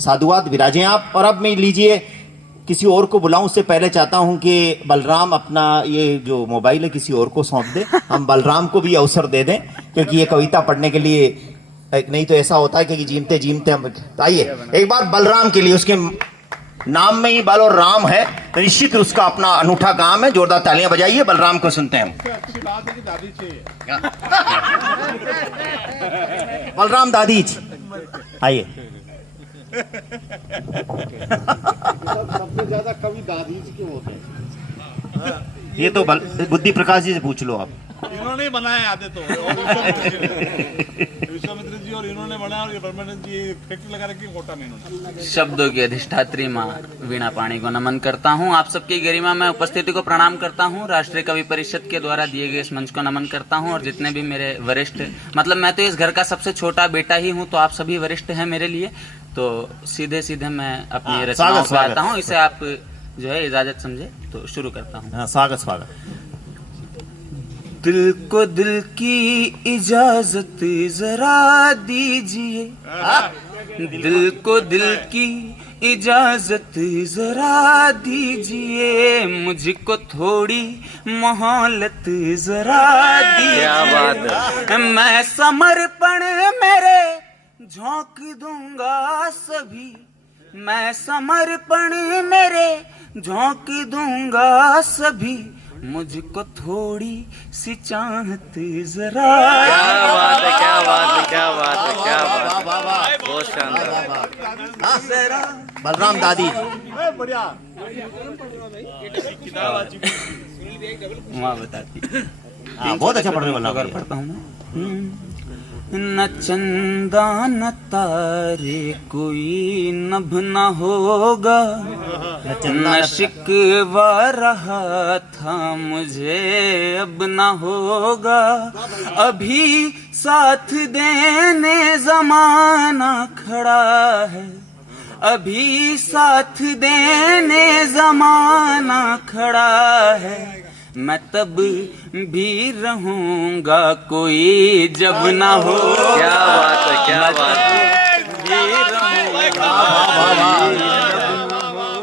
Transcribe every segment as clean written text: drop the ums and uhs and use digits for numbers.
साधुवाद विराजें आप। और अब मैं लीजिए किसी और को बुलाऊं, उससे पहले चाहता हूं कि बलराम अपना ये जो मोबाइल है किसी और को सौंप दे। हम बलराम को भी अवसर दे दें, क्योंकि ये कविता पढ़ने के लिए नहीं तो ऐसा होता है कि जीमते जीमते हम। तो आइए एक बार बलराम के लिए, उसके नाम में ही बल और राम है, तो निश्चित उसका अपना अनूठा काम है। जोरदार तालियां बजाइए, बलराम को सुनते हैं। बलराम दादी आइए। सबसे ज्यादा कवि दादी क्यों होते हैं? ये तो बुद्धि प्रकाश जी से पूछ लो आप। इन्होंने ही बनाया आते तो विश्वामित्र जी और इन्होंने बनाया, और ये परमानंद जी फैक्ट्री लगा रखी कोटा में इन्होंने। शब्दों की अधिष्ठात्री माँ वीणा पाणी को नमन करता हूँ। आप सबकी गरिमा में उपस्थिति को प्रणाम करता हूँ। राष्ट्रीय कवि परिषद के द्वारा दिए गए इस मंच को नमन करता हूँ। और जितने भी मेरे वरिष्ठ, मतलब मैं तो इस घर का सबसे छोटा बेटा ही हूँ, तो आप सभी वरिष्ठ हैं मेरे लिए। तो सीधे सीधे मैं अपनी रचनाओं को आता हूँ। इसे आप जो है इजाजत समझे तो शुरू करता हूँ। स्वागत स्वागत। दिल को दिल की इजाजत जरा दीजिए, दिल को दिल की इजाजत जरा दीजिए, मुझको थोड़ी मोहलत जरा दीजिए। क्या बात है। मैं समर्पण मेरे झोंक दूंगा सभी, मैं समर्पण मेरे झोंक दूंगा सभी, मुझको थोड़ी सी चाहत जरा। क्या बात है, क्या बात है, क्या बात है, क्या बात है, बहुत शानदार। बलराम दादी बढ़िया वहाँ बताती। बहुत अच्छा पढ़ रहे हो। अगर पढ़ता हूँ मैं। न चंदा न तारे कोई नभ न होगा, न शिकवा रहा था मुझे अब न होगा, अभी साथ देने जमाना खड़ा है, अभी साथ देने जमाना खड़ा है, मैं तब भी रहूंगा कोई जब ना हो। क्या बात है, क्या बात है।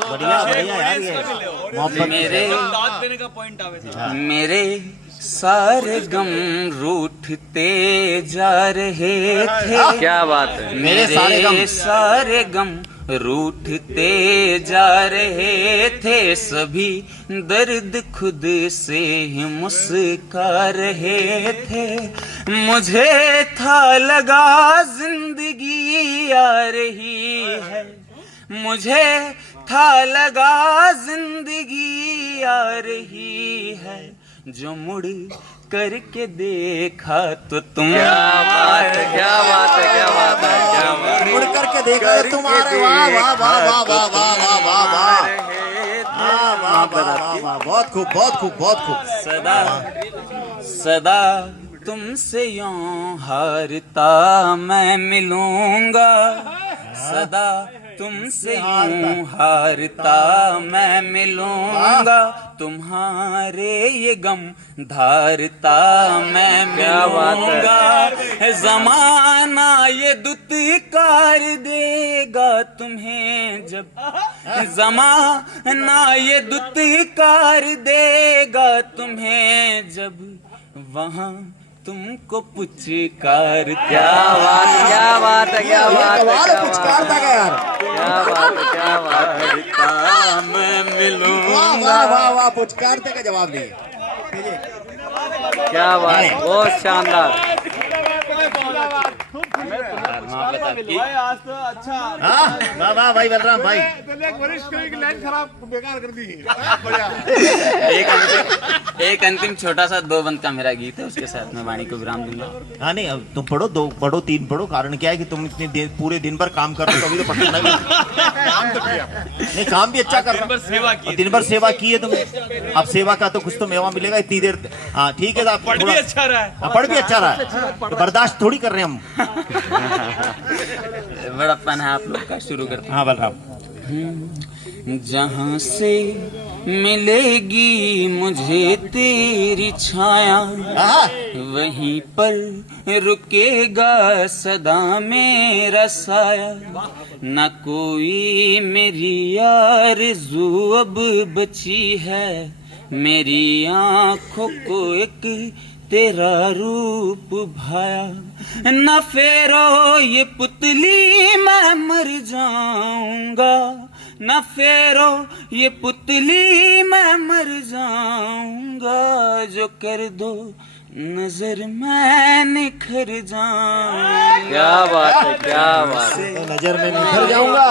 बढ़िया बढ़िया यार, ये मेरे सारे गम रूठते जा रहे थे। क्या बात है। मेरे सारे गम रूठते जा रहे थे, सभी दर्द खुद से ही मुस्का रहे थे, मुझे था लगा जिंदगी आ रही है, मुझे था लगा जिंदगी आ रही है, जो मुड़ करके देखा तो तुम। क्या बात है, क्या बात है, क्या बात है, क्या बात है। मुड़ करके देखा तो तुम्हारे। वाह वाह वाह वाह वाह वाह वाह वाह वाह वाह वाह, बहुत खूब बहुत खूब बहुत खूब। सदा सदा तुमसे यूं हारता मैं मिलूंगा, सदा तुमसे यूं हारता मैं मिलूंगा, तुम्हारे ये गम धारता मैं मिलूंगा, जमाना ये दुत्कार देगा तुम्हें जब, जमाना ये दुत्कार देगा तुम्हें जब, वहाँ तुमको पुचकार। क्या बात है, क्या बात है, क्या बात है, पुचकार था यार। क्या बात है, क्या बात है। मैं मिलूंगा। वाह वाह वाह वाह, पुचकार का जवाब नहीं। क्या बात है, बहुत शानदार। भाई आज तो अच्छा। वाह वाह भाई बलराम भाई। वरिष्ठ कवि की लाइन खराब बेकार कर दी। बढ़िया। एक अंतिम छोटा सा दो बंद का मेरा गीत है, उसके साथ मैं वाणी को विराम दूंगा। हाँ नहीं, अब तुम पढ़ो, दो पढ़ो, तीन पढ़ो। कारण क्या है कि तुम इतने पूरे दिन भर काम कर रहे हो, कभी तो पढ़ना नहीं। काम भी अच्छा कर रहे हो, दिन भर सेवा की है तुमने। अब सेवा का तो कुछ तो मेवा मिलेगा इतनी देर। हाँ ठीक है, पढ़ भी अच्छा रहा है, पढ़ भी अच्छा रहा है, तो बर्दाश्त थोड़ी कर रहे हैं हम। बड़ा फन है आप लोग का। शुरू करते हैं। हाँ बलराम। जहाँ से मिलेगी मुझे तेरी छाया, आहा, वहीं पर रुकेगा सदा मेरा साया। न कोई मेरी आरज़ू अब बची है, मेरी आँखों को एक तेरा रूप भाया। न फेरो ये पुतली मैं मर जाऊंगा, न फेरो ये पुतली मैं मर जाऊंगा। जो कर दो नजर मैं निखर जाऊंगा। क्या बात है, क्या बात है। तो नजर में निखर जाऊंगा।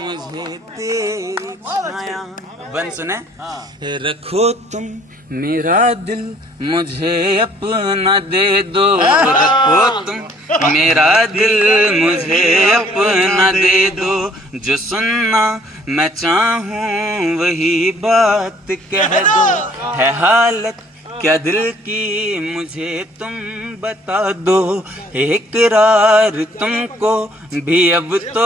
मुझे तेरी छाया। बन सुने, रखो तुम मेरा दिल मुझे अपना दे दो, रखो तुम मेरा दिल मुझे अपना दे दो। जो सुनना मैं चाहूँ वही बात कह दो, है हालत क्या दिल की मुझे तुम बता दो। इकरार तुमको भी अब तो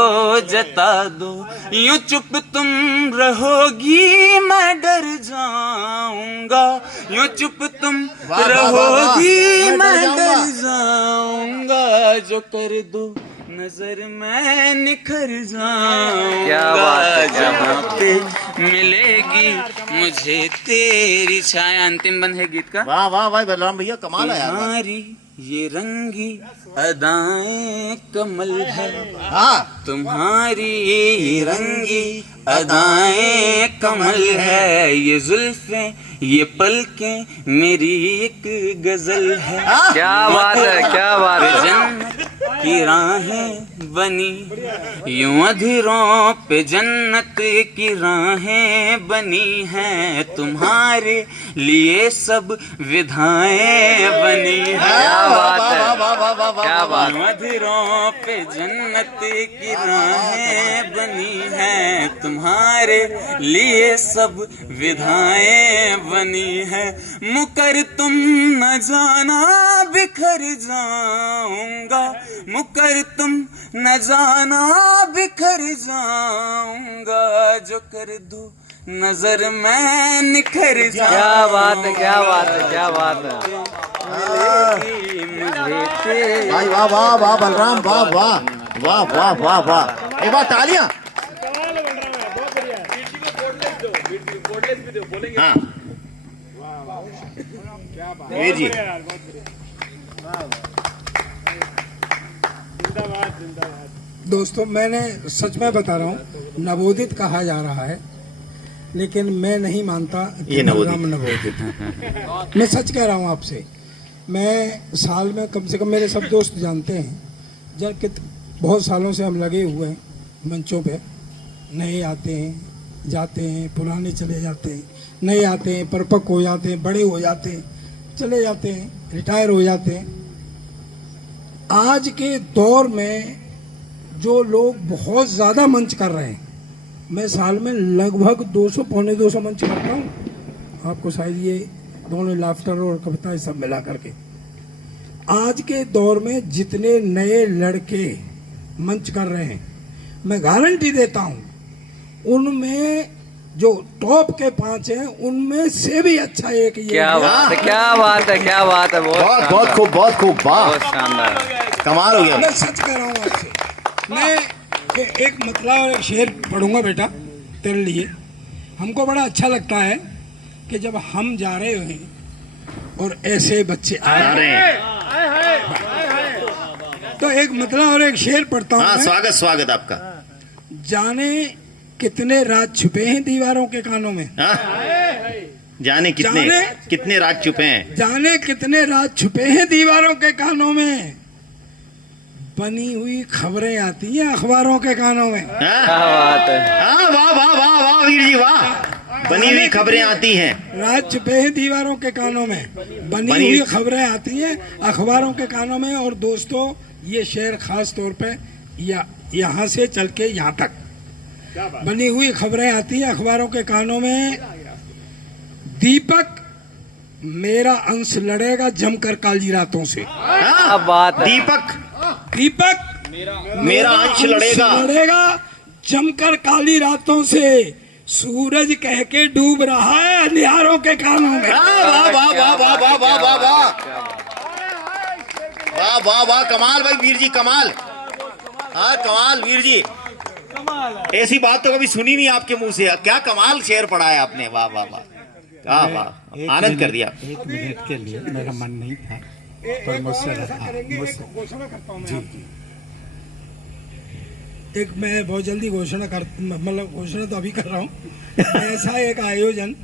जता दो, यूं चुप तुम रहोगी मैं डर जाऊंगा, यूं चुप तुम रहोगी मैं डर जाऊंगा। जो कर दो नजर मैं निखर जाऊंगा। क्या बात है, क्या जहाँ पे मिलेगी मुझे तेरी छाया। अंतिम बंद है गीत का। वाह वाह वाह बलराम भैया, कमाल है यार। तुम्हारी ये रंगी अदाएं कमल है, हाँ, तुम्हारी ये रंगी अदाएं कमल है। ये जुल्फें ये पलकें मेरी एक गजल है। क्या बात है, क्या बात है। जन्नत की राहें बनी यूं अधीरों पे, जन्नत की राहें बनी हैं। तुम्हारे लिए सब विधाएं बनी हैं। क्या बात है, क्या बात। यूं अधीरों पे जन्नत की राहें बनी हैं। तुम्हारे लिए सब विधाएं बनी है। मुकर तुम न जाना बिखर जाऊंगा, मुकर तुम न जाना बिखर जाऊंगा। जो कर दो नजर मैं निखर जाऊंगा। क्या बात है, क्या बात है, क्या बात है। मुझे भाई वाह वाह वाह बलराम, वाह वाह वाह वाह वाह वाह। एक बार तालियां। हाँ वीर जी, दोस्तों मैंने सच में बता रहा हूँ, नवोदित कहा जा रहा है, लेकिन मैं नहीं मानता कि ये नवोदित। बलराम नवोदित। मैं सच कह रहा हूँ आपसे। मैं साल में कम से कम, मेरे सब दोस्त जानते हैं, जब कि बहुत सालों से हम लगे हुए हैं मंचों पे। नए आते हैं जाते हैं, पुराने चले जाते हैं, नए आते हैं, परिपक्व हो जाते हैं, बड़े हो जाते हैं, चले जाते हैं, रिटायर हो जाते हैं। आज के दौर में जो लोग बहुत ज़्यादा मंच कर रहे हैं, मैं साल में लगभग 200 पौने 200 मंच करता हूँ। आपको शायद ये दोनों लाफ्टर और कविता सब मिला करके, आज के दौर में जितने नए लड़के मंच कर रहे हैं, मैं गारंटी देता हूँ उनमें जो टॉप के 5 हैं उनमें से भी अच्छा एक ये क्या बात है, क्या बात है, क्या बात है। बहुत बहुत खूब, बहुत खूब, वाह बहुत शानदार। कमाल हो गया। मैं सच कह रहा हूँ आपसे। मैं एक मतला और एक शेर पढ़ूंगा बेटा तेरे लिए। हमको बड़ा अच्छा लगता है कि जब हम जा रहे हैं और ऐसे बच्चे आ रहे हैं, तो एक मतला और एक शेर पढ़ता हूँ हाँ, मैं। स्वागत स्वागत आपका। जाने कितने राज छुपे हैं दीवारों के कानों में, हाँ? जाने कितने जाने- कितने राज छुपे हैं, जाने कितने राज छुपे हैं दीवारों के कानों में। बनी हुई खबरें आती हैं अखबारों के कानों में। हाँ? क्या बात है। हाँ, वाह वाह वाह वाह वीर जी, वाह। बनी हुई खबरें आती हैं, राज छुपे हैं दीवारों के कानों में, बनी हुई खबरें आती हैं अखबारों के कानों में। और दोस्तों, ये शेर खास तौर पे यहाँ से चल के यहाँ तक, बनी हुई खबरें आती हैं अखबारों के कानों में। दीपक मेरा अंश लड़ेगा जमकर काली रातों से। क्या बात है। दीपक दीपक मेरा अंश लड़ेगा जमकर काली रातों से। सूरज कह के डूब रहा है अंधियारों के कानों में। वाह वाह वाह वाह वाह वाह वाह वाह वाह वाह वाह, कमाल भाई वीर जी, कमाल। हाँ कमाल वीर जी, ऐसी बात तो कभी सुनी नहीं आपके मुंह से। क्या कमाल शेर पढ़ा है आपने, वाह वाह वाह, वाह वाह, आनंद कर दिया। 1 मिनट के लिए मेरा मन नहीं था, पर मुझसे घोषणा करता हूँ जी। एक मैं बहुत जल्दी घोषणा कर, मतलब घोषणा तो अभी कर रहा हूँ। ऐसा एक आयोजन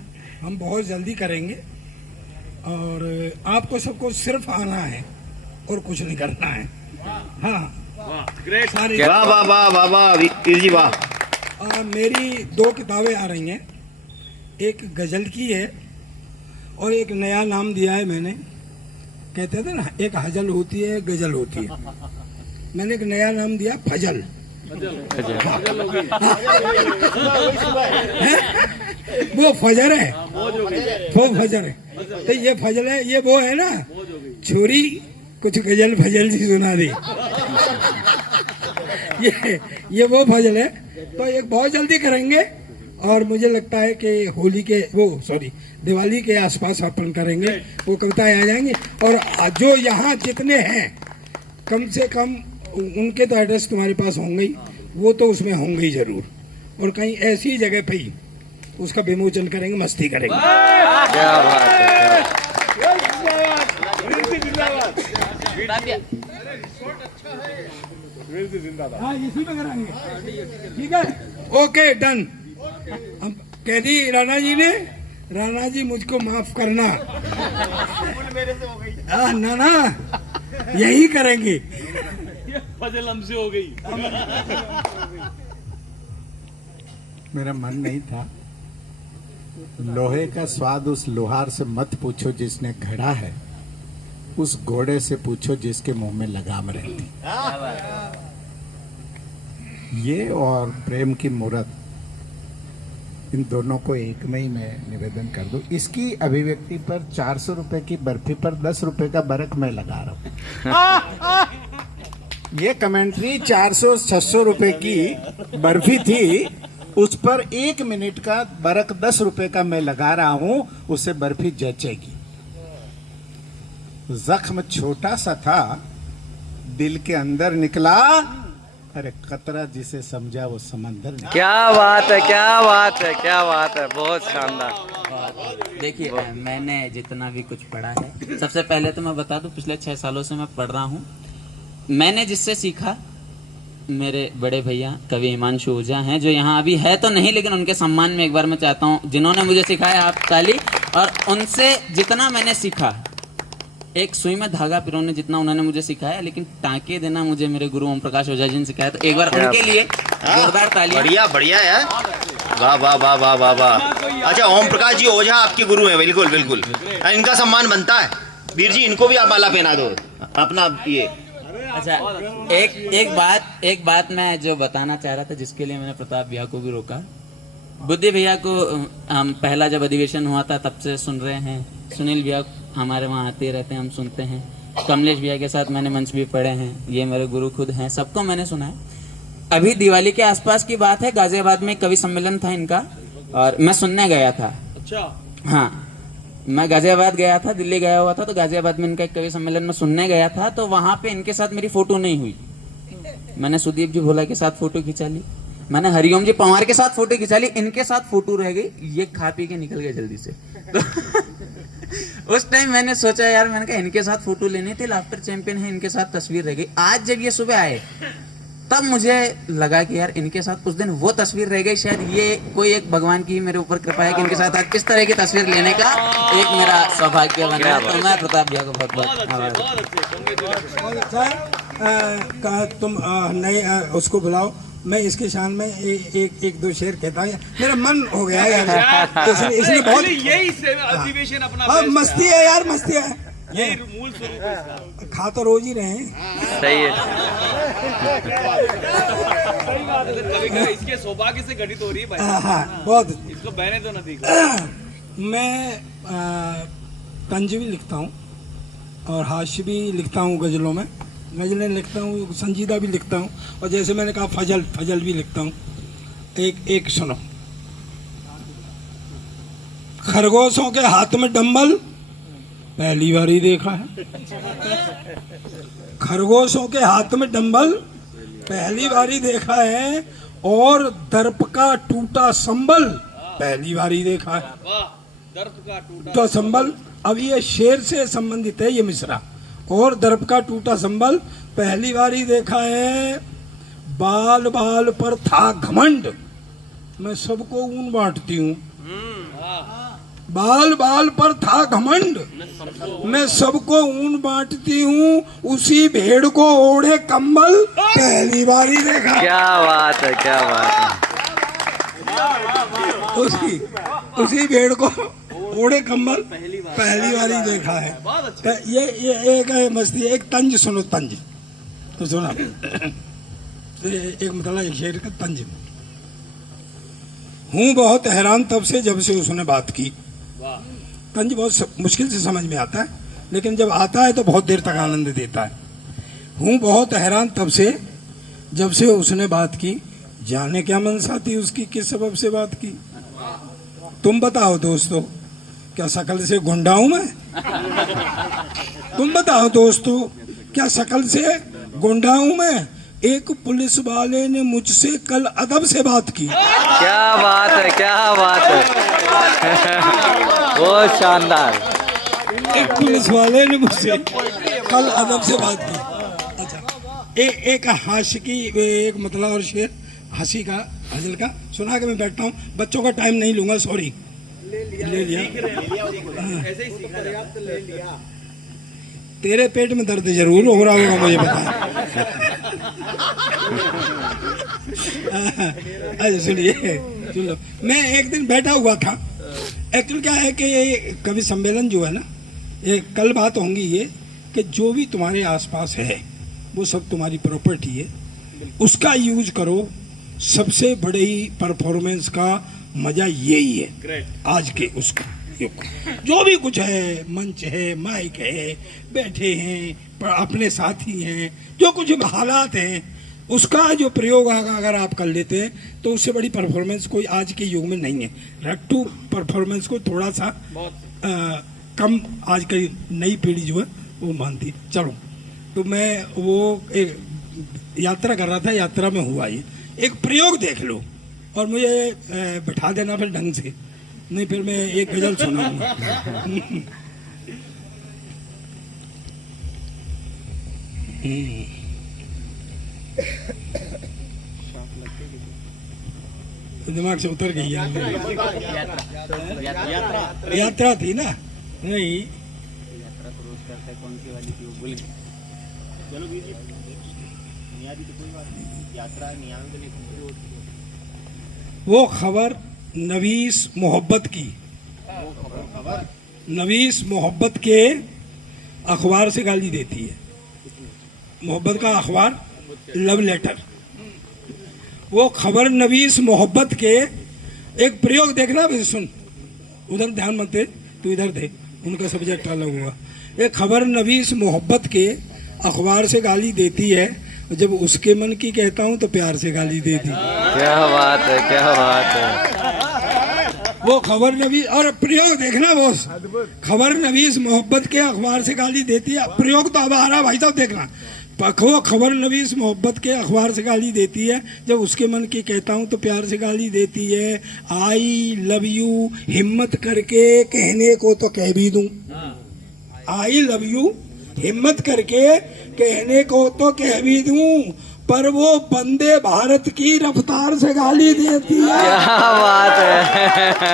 हम बहुत जल्दी करेंगे और आपको सबको सिर्फ आना है और कुछ नहीं करना है। हाँ सारे वाह वाह वाह वाह वाह वीर जी वाह। मेरी 2 किताबें आ रही हैं, एक गजल की है और एक नया नाम दिया है मैंने। कहते थे ना एक हजल होती है, गजल होती है, मैंने एक नया नाम दिया फजल। वो फजर है, वो फजर है। तो ये फजल है, ये वो है ना छोरी कुछ गजल फजल सी सुना दी। ये वो फजल है। तो एक बहुत जल्दी करेंगे और मुझे लगता है कि होली के दिवाली के आसपास अपन करेंगे, वो कविताएं आ जाएंगी। और जो यहाँ जितने हैं कम से कम उनके तो एड्रेस तुम्हारे पास होंगे ही, वो तो उसमें होंगे ही जरूर। और कहीं ऐसी जगह पे ही उसका विमोचन करेंगे, मस्ती करेंगे। क्या बात है, हाँ इसी पे करेंगे, ठीक है, ओके डन। अब कह दी राणा जी ने, राणा जी मुझको माफ करना। ना ना यही करेंगे। फजल हमसे हो गई। मेरा मन नहीं था। लोहे का स्वाद उस लोहार से मत पूछो जिसने घड़ा है, उस घोड़े से पूछो जिसके मुंह में लगाम रहती। ये और प्रेम की मूर्त, इन दोनों को एक में ही मैं निवेदन कर दूं। इसकी अभिव्यक्ति पर 400 रुपए की बर्फी पर 10 रुपए का बरक मैं लगा रहा हूं। ये कमेंट्री 400-600 रुपए की बर्फी थी, उस पर 1 मिनट का बरक 10 रुपए का मैं लगा रहा हूं, उससे बर्फी जचेगी। जख्म छोटा सा था, दिल के अंदर निकला, अरे कतरा जिसे समझा वो समंदर निकला। क्या बात है, क्या बात है, क्या बात है, बहुत शानदार। देखिए मैंने जितना भी कुछ पढ़ा है, सबसे पहले तो मैं बता दूं पिछले 6 सालों से मैं पढ़ रहा हूँ। मैंने जिससे सीखा, मेरे बड़े भैया कवि हिमांशु ओझा हैं, जो यहाँ अभी है तो नहीं, लेकिन उनके सम्मान में एक बार मैं चाहता हूँ, जिन्होंने मुझे सिखाया आप ताली। और उनसे जितना मैंने सीखा, एक सुई में धागा पिरोने जितना उन्होंने मुझे सिखाया, लेकिन टाँके देना मुझे मेरे गुरु ओम प्रकाश ओझा जी ने सिखाया। तो एक बार उनके लिए जोरदार तालियां। बढ़िया बढ़िया यार, वाह वाह वाह वाह वाह वाह। अच्छा ओम प्रकाश जी ओझा आपके गुरु हैं, बिल्कुल बिल्कुल, इनका सम्मान बनता है। वीर जी इनको भी आप माला पहना दो अपना ये। अच्छा एक बात मैं जो बताना चाह रहा था, जिसके लिए मैंने प्रताप भैया को भी रोका। बुद्धि भैया को हम पहला जब अधिवेशन हुआ था तब से सुन रहे हैं, सुनील भैया हमारे वहाँ आते रहते हैं, हम सुनते हैं। कमलेश भैया के साथ मैंने मंच भी पढ़े हैं, ये मेरे गुरु खुद हैं, सबको मैंने सुना है। अभी दिवाली के आसपास की बात है, गाजियाबाद में कवि सम्मेलन था इनका और मैं सुनने गया था। अच्छा हाँ, मैं गाजियाबाद गया था, दिल्ली गया हुआ था, तो गाजियाबाद में इनका एक कवि सम्मेलन में सुनने गया था। तो वहां पे इनके साथ मेरी फोटो नहीं हुई। मैंने सुदीप जी भोला के साथ फोटो खिंचा ली, मैंने हरिओम जी पंवार के साथ फोटो खिंचा ली, इनके साथ फोटो रह गई। ये खा पी के निकल गए जल्दी से। तो उस टाइम मैंने सोचा यार, मैंने कहा इनके साथ फोटो लेनी थी, लाफ्टर चैंपियन है, इनके साथ तस्वीर रह गई। आज जब ये सुबह आए तब मुझे लगा कि यार इनके साथ उस दिन वो तस्वीर रह गई, शायद ये कोई एक भगवान की मेरे ऊपर कृपा है कि इनके साथ आज इस तरह की तस्वीर लेने का एक मेरा सौभाग्य बना। तो मैं प्रताप भैया को बहुत बहुत आभार। तुम नए उसको बुलाओ, मैं इसके शान में एक दो शेर कहता हूँ। मेरा मन हो गया यार, इसलिए बहुत यही अधिवेशन अपना मस्ती है यार, मस्ती है। यही मूल स्वरूप है इसका। खा तो रोज ही रहे हैं। सही है। कभी कभी इसके सौभाग्य से घटित हो रही है भाई। हाँ बहुत। इसको बहने तो नहीं। मैं तंज भी लिखता हूँ और हास्य भी लिखता हूँ, गजलों में गजलें लिखता हूँ, संजीदा भी लिखता हूँ, और जैसे मैंने कहा फजल भी लिखता हूँ। एक सुनो। खरगोशों के हाथ में डंबल पहली बार ही देखा है। खरगोशों के हाथ में डंबल पहली बार ही देखा है। और दर्प का टूटा संबल पहली बार ही देखा है। तो संबल, अब ये शेर से संबंधित है ये मिसरा। और दर्प का टूटा संबल पहली बार ही देखा है। बाल बाल पर था घमंड, मैं सबको ऊन बांटती हूँ। बाल बाल पर था घमंड, मैं सबको ऊन बांटती हूँ। उसी भेड़ को ओढ़े कंबल पहली बार ही देखा। क्या बात है, क्या बात उसी भेड़ को ओढ़े कंबल पहली बार ही देखा है। ये एक है मस्ती। एक तंज सुनो, तंज तो सुना। एक मतलब एक शेर का तंज। हूँ बहुत हैरान तब से जब से उसने बात की। तंज बहुत मुश्किल से समझ में आता है, लेकिन जब आता है तो बहुत देर तक आनंद देता है। हूँ बहुत हैरान तब से जब से उसने बात की, जाने क्या मनसा थी उसकी, किस सबब से बात की। तुम बताओ दोस्तों, क्या शकल से गुंडा हूं मैं? तुम बताओ दोस्तों, क्या शकल से गुंडा हूं मैं? एक पुलिस वाले ने मुझसे कल अदब से बात की। है, क्या बात है, क्या बात है। बहुत शानदार। एक पुलिस वाले ने मुझसे कल अदब से बात की। अच्छा, एक हास्य की एक मतलब और शेर हंसी का हजल का सुना के मैं बैठता हूँ। बच्चों का टाइम नहीं लूंगा, सॉरी। ले लिया। तेरे पेट में दर्द जरूर हो रहा होगा, मुझे पता है। अच्छा सुनिए, सुन लो। मैं एक दिन बैठा हुआ था। एक्चुअली क्या है कि ये कवि सम्मेलन जो है ना, ये कल बात होंगी ये कि जो भी तुम्हारे आसपास है वो सब तुम्हारी प्रॉपर्टी है, उसका यूज करो। सबसे बड़ी परफॉर्मेंस का मजा यही है आज के उसका युग। जो भी कुछ है, मंच है, माइक है, बैठे हैं, अपने साथी हैं, जो कुछ हालात हैं, उसका जो प्रयोग अगर आप कर लेते हैं तो उससे बड़ी परफॉर्मेंस कोई आज के युग में नहीं है। रट्टू परफॉर्मेंस को थोड़ा सा कम आज की नई पीढ़ी जो है वो मानती है। चलो, तो मैं वो यात्रा कर रहा था, यात्रा में हुआ ये एक प्रयोग देख लो और मुझे बिठा देना फिर ढंग से, नहीं फिर मैं एक गजल सुनाऊंगा। दिमाग से उतर गई यात्रा थी ना, नहीं वो खबर नवीस मोहब्बत की, नवीस मोहब्बत के अखबार से गाली देती है। मोहब्बत का अखबार लव लेटर। वो खबर नवीस मोहब्बत के एक प्रयोग देखना, सुन, उधर ध्यान मत दे, तू इधर दे, उनका सब्जेक्ट अलग हुआ। एक खबर नवीस मोहब्बत के अखबार से गाली देती है, जब उसके मन की कहता हूँ तो प्यार से गाली देती। क्या बात है, क्या बात है। वो खबर नवीस, और प्रयोग देखना बॉस, खबर नवीस मोहब्बत के अखबार से गाली देती है। प्रयोग तो अब आ रहा भाई साहब, देखना। वो खबर नवीस मोहब्बत के अखबार से गाली देती है, जब उसके मन की कहता हूँ तो प्यार से गाली देती है। आई लव यू हिम्मत करके कहने को तो कह भी दूं, आई लव यू हिम्मत करके कहने को तो कह भी दूं, पर वो वंदे भारत की रफ्तार से गाली देती है। क्या बात है।